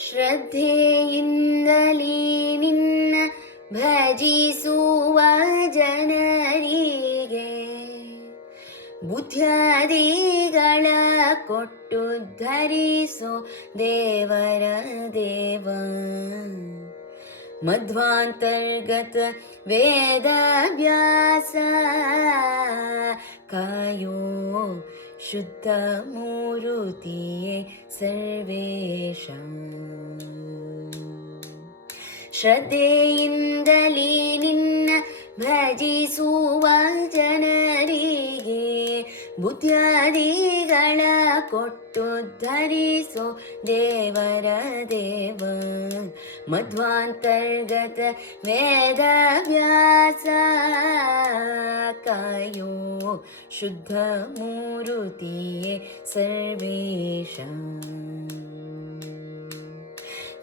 ಶ್ರದ್ಧೆಯಿಂದಲೇ ನಿನ್ನ ಭಜಿಸುವ ಜನರಿಗೆ ಬುದ್ಧ್ಯಾದಿಗಳ ಕೊಟ್ಟು ಧರಿಸೋ ದೇವರ ದೇವ. ಮಧ್ವಾಂತರ್ಗತ ವೇದ ವ್ಯಾಸ ಕಾಯೋ ಶುದ್ಧ ಮೂರುತಿಯೇ ಸರ್ವೇಶ. ಶ್ರದ್ಧೆಯಿಂದಲೇ ನಿನ್ನ ಭಜಿಸುವ ಜನರಿಗೆ ಬುದ್ಧ್ಯಾದಿಗಳ ಕೊಟ್ಟು ಧರಿಸೋ ದೇವರ ದೇವ. ಮಧ್ವಾಂತರ್ಗತ ವೇದ ವ್ಯಾಸ ಕಾಯೋ ಶುದ್ಧ ಮೂರುತಿಯೇ ಸರ್ವೇಶ.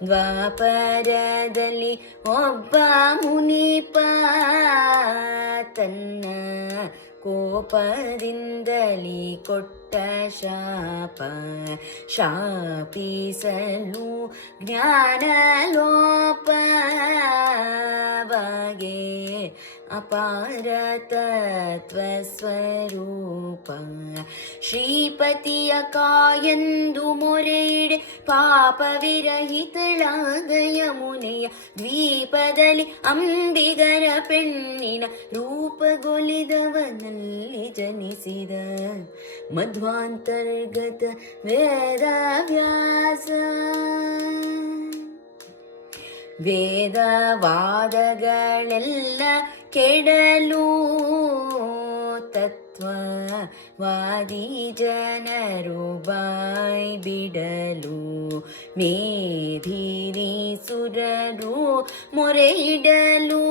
ದ್ವಾಪರದಲ್ಲಿ ಒಬ್ಬ ಮುನಿಪ ತನ್ನ ಕೋಪದಿಂದಲೇ ಕೊಟ್ಟ ಶಾಪ ಶಾಪಿಸಲು ಜ್ಞಾನಲೋಪವಾಗೆ ಅಪಾರ ತತ್ವ ಸ್ವರೂಪ. ಶ್ರೀಪತಿಯ ಕಾಯಂದು ಮೊರೆಯಿಡೆ ಪಾಪ ವಿರಹಿತಳಾದ ಯಮುನೆಯ ದ್ವೀಪದಲ್ಲಿ ಅಂಬಿಗರ ಪೆಣ್ಣಿನ ರೂಪಗೊಲಿದವನಲ್ಲಿ ಜನಿಸಿದ ಮಧ್ವಾಂತರ್ಗತ ವೇದ ವ್ಯಾಸ. ವೇದವಾದಗಳೆಲ್ಲ ಕೆಡಲು ತತ್ವವಾದಿ ಜನರು ಬಾಯ್ ಬಿಡಲು ಮೇಧಿನಿ ಸುರರು ಮೊರೆಯಿಡಲು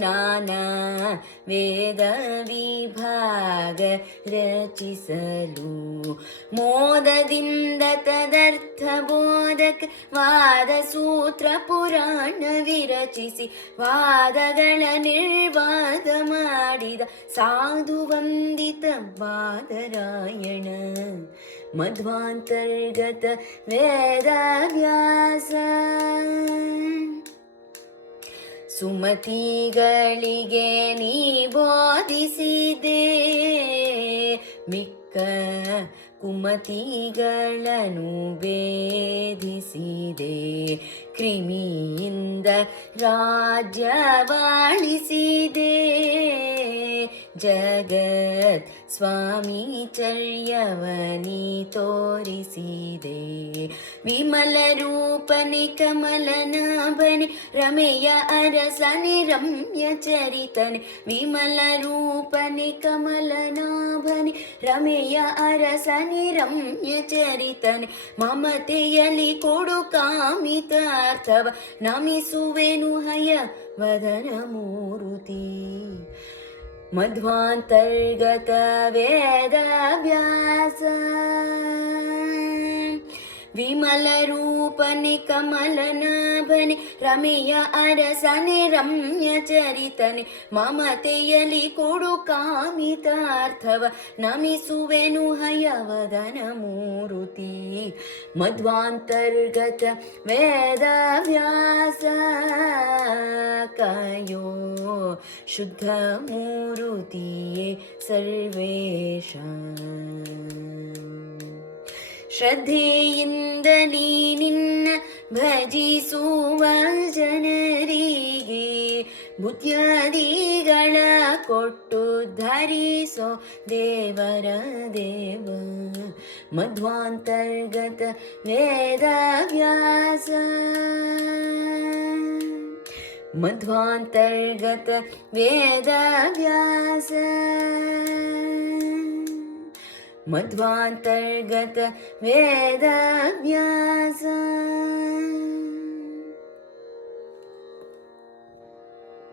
ನಾನಾ ವೇದ ವಿಭಾಗ ರಚಿಸಲು ಮೋದದಿಂದ ತದರ್ಥ ಬೋಧಕ ವಾದ ಸೂತ್ರ ಪುರಾಣ ವಿರಚಿಸಿ ವಾದಗಳ ನಿರ್ವಾದ ಮಾಡಿದ ಸಾಧು ವಂದಿತ ಬಾದರಾಯಣ ಮಧ್ವಾಂತರ್ಗತ ವೇದ ವ್ಯಾಸ. ಸುಮತಿಗಳಿಗೆ ನೀ ಬೋಧಿಸಿದೆ ಮಿಕ್ಕ ಕುಮತಿಗಳನ್ನು ಭೇದಿಸಿದೆ ಕ್ರಿಮಿಯಿಂದ ರಾಜ್ಯವಾಳಿಸಿದೆ ಜಗತ್ ಸ್ವಾಮಿ ಚರ್ಯವನಿ ತೋರಿಸಿದೆ ವಿಮಲ ರೂಪನಿ ಕಮಲನಾಭನಿ ರಮೆಯ ಅರಸನಿ ರಮ್ಯ ಚರಿತನೆ ವಿಮಲ ರೂಪನಿ ಕಮಲನಾಭನಿ ರಮೆಯ ಅರಸನಿ ರಮ್ಯ ಚರಿತನೆ ಮಮತೆಯಲ್ಲಿ ಕೊಡು ಕಾಮಿತಾರ್ಥವ ನಮಿಸುವೆನು ಹಯ ವದನ ಮೂರುತಿ ಮಧ್ವಾಂತರ್ಗತ ವೇದ ವ್ಯಾಸ. ವಿಮಲ ರೂಪನಿ ಕಮಲನಾಭನಿ ರಮೆಯ ಅರಸನೆ ರಮ್ಯ ಚರಿತನೆ ಮಮತೆಯಲ್ಲಿ ಕೊಡು ಕಾಮಿತಾರ್ಥವ ನಮಿಸುವೆನು ಹಯವದನ ಮೂರುತಿ ಮಧ್ವಾಂತರ್ಗತ ವೇದ ವ್ಯಾಸ ಕಾಯೋ ಶುದ್ಧ ಮೂರುತಿಯೇ ಸರ್ವೇಶ. ಶ್ರದ್ಧೆಯಿಂದಲೇ ನಿನ್ನ ಭಜಿಸುವ ಜನರಿಗೆ ಬುದ್ಧ್ಯಾದಿಗಳ ಕೊಟ್ಟು ಧರಿಸೋ ದೇವರ ದೇವ ಮಧ್ವಾಂತರ್ಗತ ವೇದ ವ್ಯಾಸ. ಮಧ್ವಾಂತರ್ಗತ ವೇದ ವ್ಯಾಸ. ಮಧ್ವಾಂತರ್ಗತ ವೇದ ವ್ಯಾಸ.